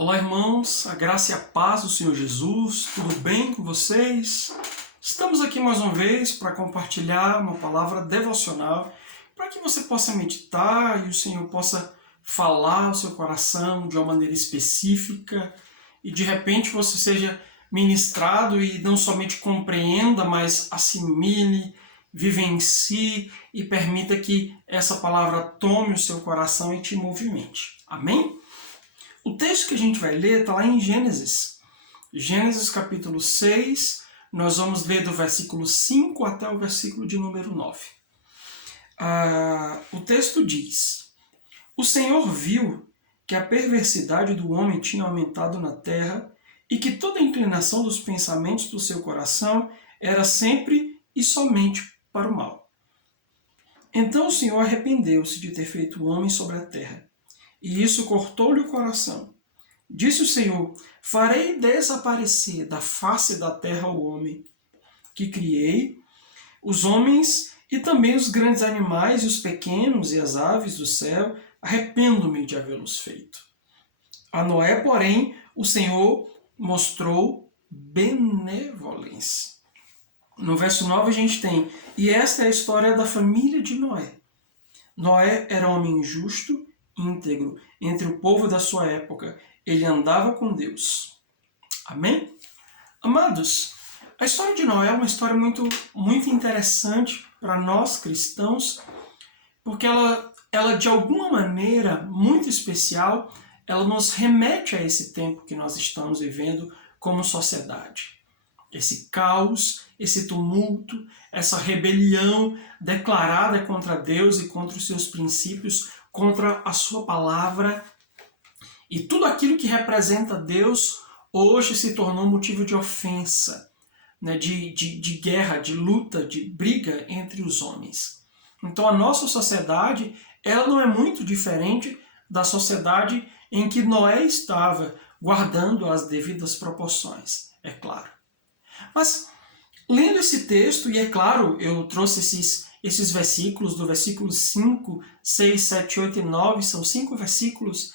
Olá, irmãos, a graça e a paz do Senhor Jesus, tudo bem com vocês? Estamos aqui mais uma vez para compartilhar uma palavra devocional para que você possa meditar e o Senhor possa falar ao seu coração de uma maneira específica e de repente você seja ministrado e não somente compreenda, mas assimile, vivencie e permita que essa palavra tome o seu coração e te movimente. Amém? O texto que a gente vai ler está lá em Gênesis. Gênesis capítulo 6, nós vamos ler do versículo 5 até o versículo de número 9. O texto diz: O Senhor viu que a perversidade do homem tinha aumentado na terra e que toda a inclinação dos pensamentos do seu coração era sempre e somente para o mal. Então o Senhor arrependeu-se de ter feito o homem sobre a terra, e isso cortou-lhe o coração. Disse o Senhor: farei desaparecer da face da terra o homem que criei, os homens e também os grandes animais e os pequenos e as aves do céu, arrependo-me de havê-los feito. A Noé, porém, o Senhor mostrou benevolência. No verso 9 a gente tem: e esta é a história da família de Noé. Noé era homem justo, íntegro, entre o povo da sua época. Ele andava com Deus. Amém? Amados, a história de Noé é uma história muito interessante para nós cristãos, porque ela de alguma maneira muito especial, ela nos remete a esse tempo que nós estamos vivendo como sociedade. Esse caos, esse tumulto, essa rebelião declarada contra Deus e contra os seus princípios, contra a sua palavra, e tudo aquilo que representa Deus hoje se tornou motivo de ofensa, né, de guerra, de luta, de briga entre os homens. Então a nossa sociedade, ela não é muito diferente da sociedade em que Noé estava, guardando as devidas proporções, é claro. Mas, lendo esse texto, e é claro, eu trouxe esses versículos, do versículo 5, 6, 7, 8 e 9, são 5 versículos,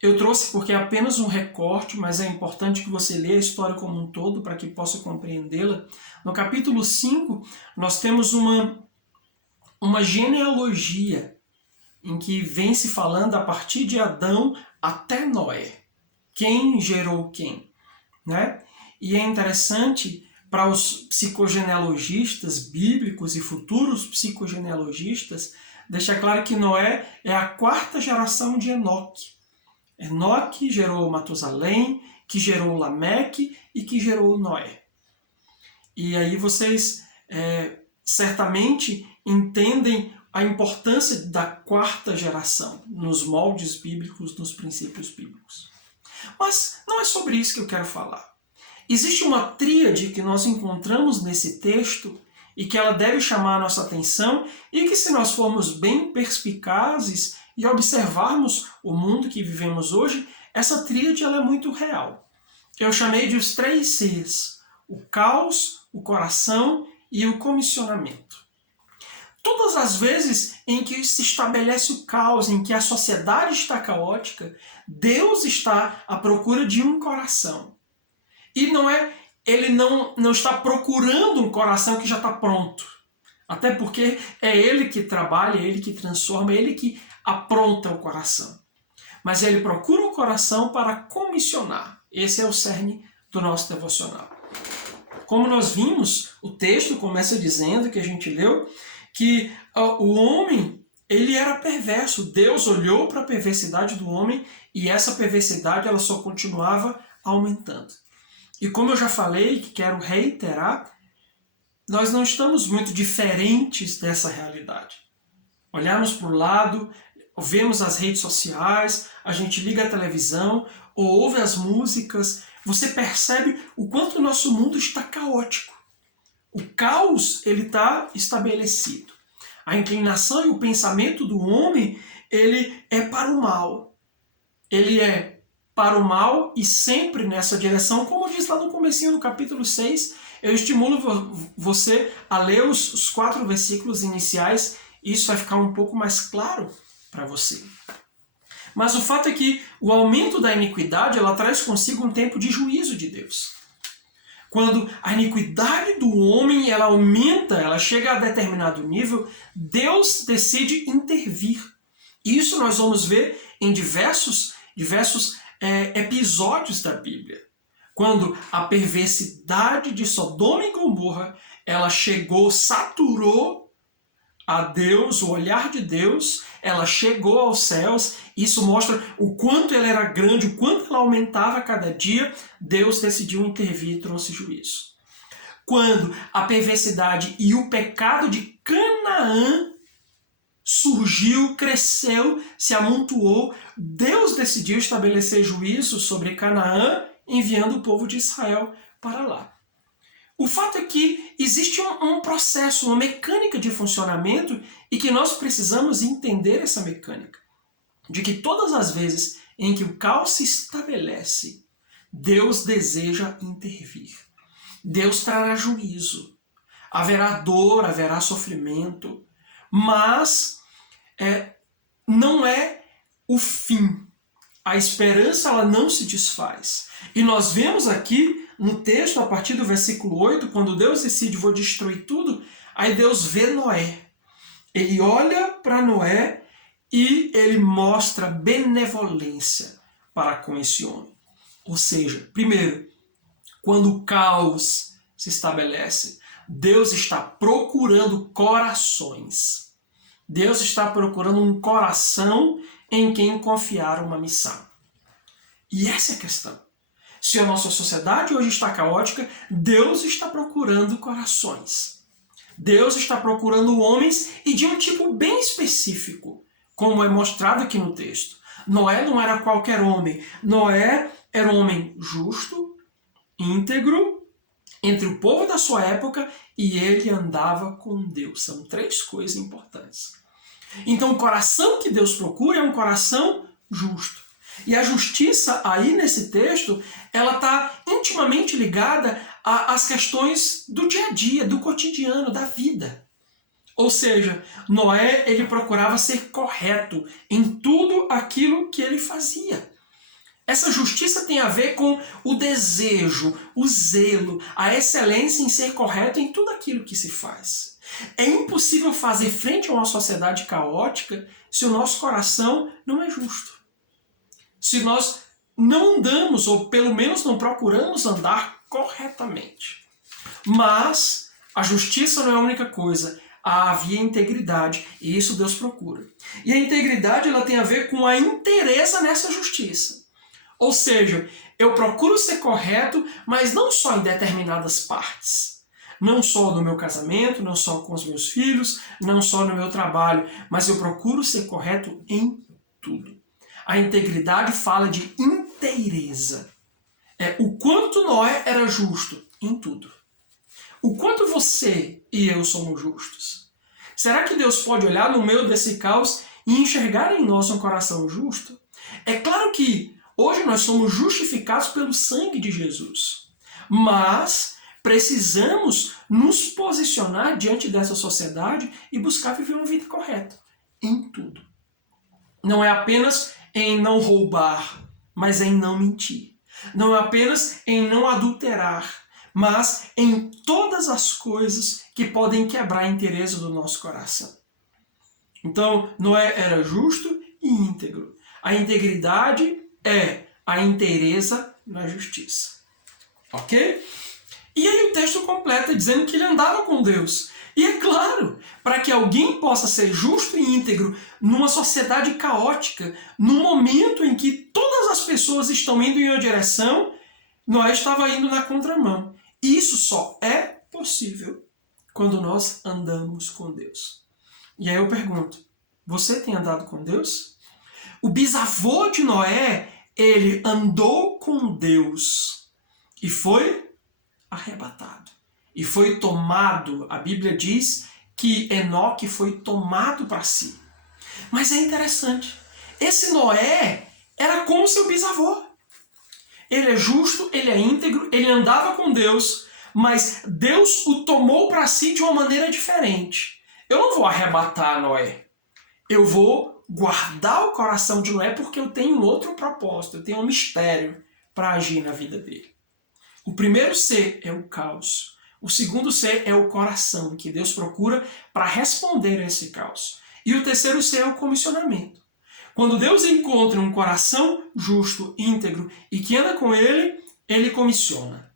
eu trouxe porque é apenas um recorte, mas é importante que você leia a história como um todo para que possa compreendê-la. No capítulo 5, nós temos uma genealogia em que vem se falando a partir de Adão até Noé. Quem gerou quem, né? E é interessante para os psicogenealogistas bíblicos e futuros psicogenealogistas deixar claro que Noé é a 4ª geração de Enoque. Enoque gerou Matusalém, que gerou Lameque e que gerou Noé. E aí vocês certamente entendem a importância da 4ª geração nos moldes bíblicos, nos princípios bíblicos. Mas não é sobre isso que eu quero falar. Existe uma tríade que nós encontramos nesse texto e que ela deve chamar a nossa atenção e que, se nós formos bem perspicazes e observarmos o mundo que vivemos hoje, essa tríade ela é muito real. Eu chamei de os 3 Cs: o caos, o coração e o comissionamento. Todas as vezes em que se estabelece o caos, em que a sociedade está caótica, Deus está à procura de um coração. E ele não está procurando um coração que já está pronto. Até porque é ele que trabalha, é ele que transforma, é ele que apronta o coração. Mas ele procura um coração para comissionar. Esse é o cerne do nosso devocional. Como nós vimos, o texto começa dizendo, que a gente leu, que o homem, ele era perverso. Deus olhou para a perversidade do homem e essa perversidade ela só continuava aumentando. E como eu já falei, que quero reiterar, nós não estamos muito diferentes dessa realidade. Olharmos para o lado, vemos as redes sociais, a gente liga a televisão, ou ouve as músicas, você percebe o quanto o nosso mundo está caótico. O caos ele está estabelecido. A inclinação e o pensamento do homem ele é para o mal. Ele é para o mal e sempre nessa direção, como diz lá no comecinho do capítulo 6, eu estimulo você a ler os 4 versículos iniciais, e isso vai ficar um pouco mais claro para você. Mas o fato é que o aumento da iniquidade, ela traz consigo um tempo de juízo de Deus. Quando a iniquidade do homem ela aumenta, ela chega a determinado nível, Deus decide intervir. E isso nós vamos ver em diversos episódios da Bíblia. Quando a perversidade de Sodoma e Gomorra ela chegou, saturou a Deus, o olhar de Deus, ela chegou aos céus, isso mostra o quanto ela era grande, o quanto ela aumentava a cada dia, Deus decidiu intervir e trouxe juízo. Quando a perversidade e o pecado de Canaã surgiu, cresceu, se amontoou, Deus decidiu estabelecer juízo sobre Canaã, enviando o povo de Israel para lá. O fato é que existe um processo, uma mecânica de funcionamento e que nós precisamos entender essa mecânica. De que todas as vezes em que o caos se estabelece, Deus deseja intervir. Deus trará juízo. Haverá dor, haverá sofrimento, mas não é o fim. A esperança ela não se desfaz. E nós vemos aqui no texto, a partir do versículo 8, quando Deus decide, vou destruir tudo, aí Deus vê Noé. Ele olha para Noé e ele mostra benevolência para com esse homem. Ou seja, primeiro, quando o caos se estabelece, Deus está procurando corações. Deus está procurando um coração em quem confiar uma missão. E essa é a questão. Se a nossa sociedade hoje está caótica, Deus está procurando corações. Deus está procurando homens e de um tipo bem específico, como é mostrado aqui no texto. Noé não era qualquer homem. Noé era um homem justo, íntegro, entre o povo da sua época e ele andava com Deus. São três coisas importantes. Então o coração que Deus procura é um coração justo. E a justiça aí nesse texto, ela está intimamente ligada às questões do dia a dia, do cotidiano, da vida. Ou seja, Noé ele procurava ser correto em tudo aquilo que ele fazia. Essa justiça tem a ver com o desejo, o zelo, a excelência em ser correto em tudo aquilo que se faz. É impossível fazer frente a uma sociedade caótica se o nosso coração não é justo. Se nós não andamos, ou pelo menos não procuramos andar corretamente. Mas a justiça não é a única coisa. Havia integridade, e isso Deus procura. E a integridade ela tem a ver com a inteireza nessa justiça. Ou seja, eu procuro ser correto, mas não só em determinadas partes. Não só no meu casamento, não só com os meus filhos, não só no meu trabalho, mas eu procuro ser correto em tudo. A integridade fala de inteireza. É o quanto Noé era justo em tudo. O quanto você e eu somos justos. Será que Deus pode olhar no meio desse caos e enxergar em nós um coração justo? É claro que hoje nós somos justificados pelo sangue de Jesus. Mas precisamos nos posicionar diante dessa sociedade e buscar viver uma vida correta em tudo. Não é apenas em não roubar, mas em não mentir. Não é apenas em não adulterar, mas em todas as coisas que podem quebrar a inteireza do nosso coração. Então, Noé era justo e íntegro. A integridade é a inteireza na justiça. Ok? E aí o texto completa dizendo que ele andava com Deus. E é claro, para que alguém possa ser justo e íntegro numa sociedade caótica, num momento em que todas as pessoas estão indo em uma direção, Noé estava indo na contramão. Isso só é possível quando nós andamos com Deus. E aí eu pergunto, você tem andado com Deus? O bisavô de Noé, ele andou com Deus e foi arrebatado. E foi tomado, a Bíblia diz que Enoque foi tomado para si. Mas é interessante, esse Noé era como seu bisavô. Ele é justo, ele é íntegro, ele andava com Deus, mas Deus o tomou para si de uma maneira diferente. Eu não vou arrebatar Noé, eu vou guardar o coração de Noé porque eu tenho outro propósito, eu tenho um mistério para agir na vida dele. O primeiro ser é o caos. O segundo ser é o coração, que Deus procura para responder a esse caos. E o terceiro ser é o comissionamento. Quando Deus encontra um coração justo, íntegro e que anda com ele, ele comissiona.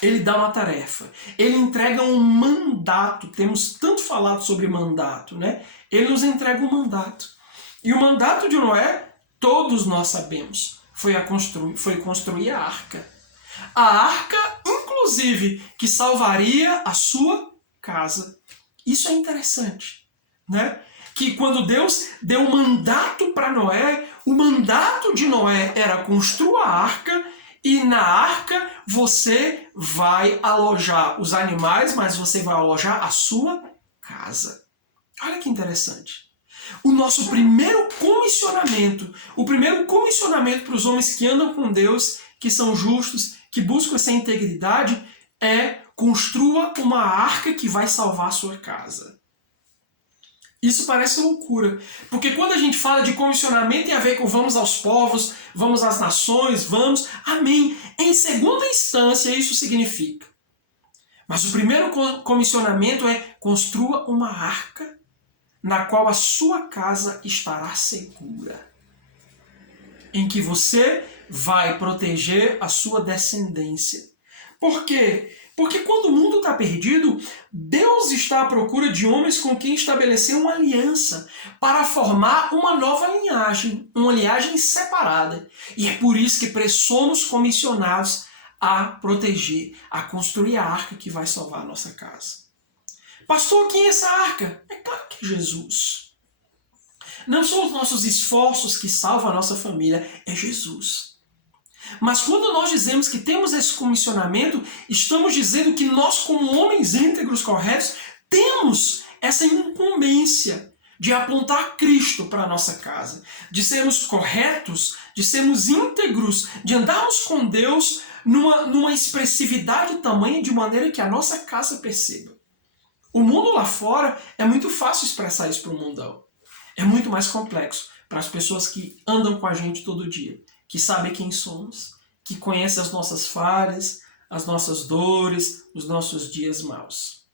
Ele dá uma tarefa. Ele entrega um mandato. Temos tanto falado sobre mandato, né? Ele nos entrega um mandato. E o mandato de Noé, todos nós sabemos, foi construir a arca. A arca, inclusive, que salvaria a sua casa. Isso é interessante, né? Que quando Deus deu um mandato para Noé, o mandato de Noé era construir a arca, e na arca você vai alojar os animais, mas você vai alojar a sua casa. Olha que interessante. O nosso primeiro comissionamento para os homens que andam com Deus, que são justos, que buscam essa integridade, é construa uma arca que vai salvar a sua casa. Isso parece loucura, porque quando a gente fala de comissionamento tem a ver com vamos aos povos, vamos às nações, vamos, amém. Em segunda instância isso significa. Mas o primeiro comissionamento é construa uma arca na qual a sua casa estará segura, em que você vai proteger a sua descendência. Por quê? Porque quando o mundo está perdido, Deus está à procura de homens com quem estabelecer uma aliança para formar uma nova linhagem, uma linhagem separada. E é por isso que somos comissionados a proteger, a construir a arca que vai salvar a nossa casa. Pastor, quem é essa arca? É claro que é Jesus. Não são os nossos esforços que salvam a nossa família, é Jesus. Mas quando nós dizemos que temos esse comissionamento, estamos dizendo que nós, como homens íntegros corretos, temos essa incumbência de apontar Cristo para a nossa casa, de sermos corretos, de sermos íntegros, de andarmos com Deus numa expressividade tamanha de maneira que a nossa casa perceba. O mundo lá fora é muito fácil expressar isso para o mundão. É muito mais complexo para as pessoas que andam com a gente todo dia, que sabem quem somos, que conhecem as nossas falhas, as nossas dores, os nossos dias maus.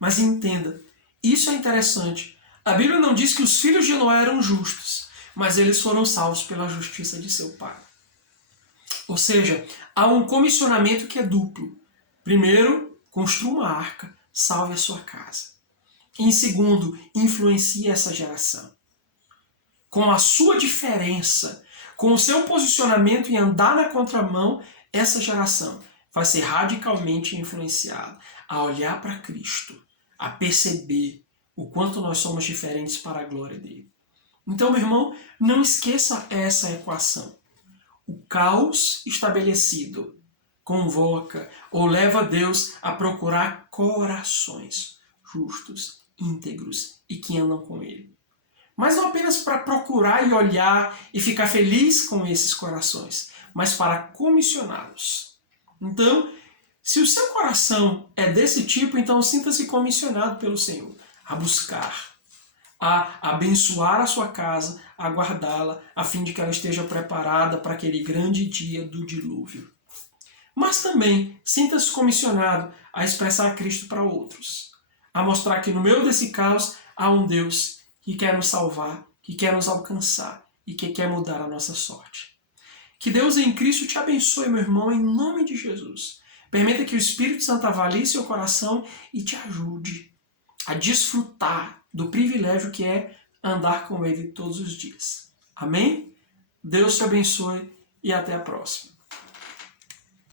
Mas entenda, isso é interessante. A Bíblia não diz que os filhos de Noé eram justos, mas eles foram salvos pela justiça de seu pai. Ou seja, há um comissionamento que é duplo. Primeiro, construa uma arca, salve a sua casa. Em segundo, influencie essa geração. Com a sua diferença, com o seu posicionamento em andar na contramão, essa geração vai ser radicalmente influenciada a olhar para Cristo, a perceber o quanto nós somos diferentes para a glória dele. Então, meu irmão, não esqueça essa equação. O caos estabelecido convoca ou leva Deus a procurar corações justos, íntegros e que andam com ele. Mas não apenas para procurar e olhar e ficar feliz com esses corações, mas para comissioná-los. Então, se o seu coração é desse tipo, então sinta-se comissionado pelo Senhor a buscar, a abençoar a sua casa, a guardá-la, a fim de que ela esteja preparada para aquele grande dia do dilúvio. Mas também sinta-se comissionado a expressar Cristo para outros, a mostrar que no meio desse caos há um Deus que quer nos salvar, que quer nos alcançar e que quer mudar a nossa sorte. Que Deus em Cristo te abençoe, meu irmão, em nome de Jesus. Permita que o Espírito Santo avalie seu coração e te ajude a desfrutar do privilégio que é andar com Ele todos os dias. Amém? Deus te abençoe e até a próxima.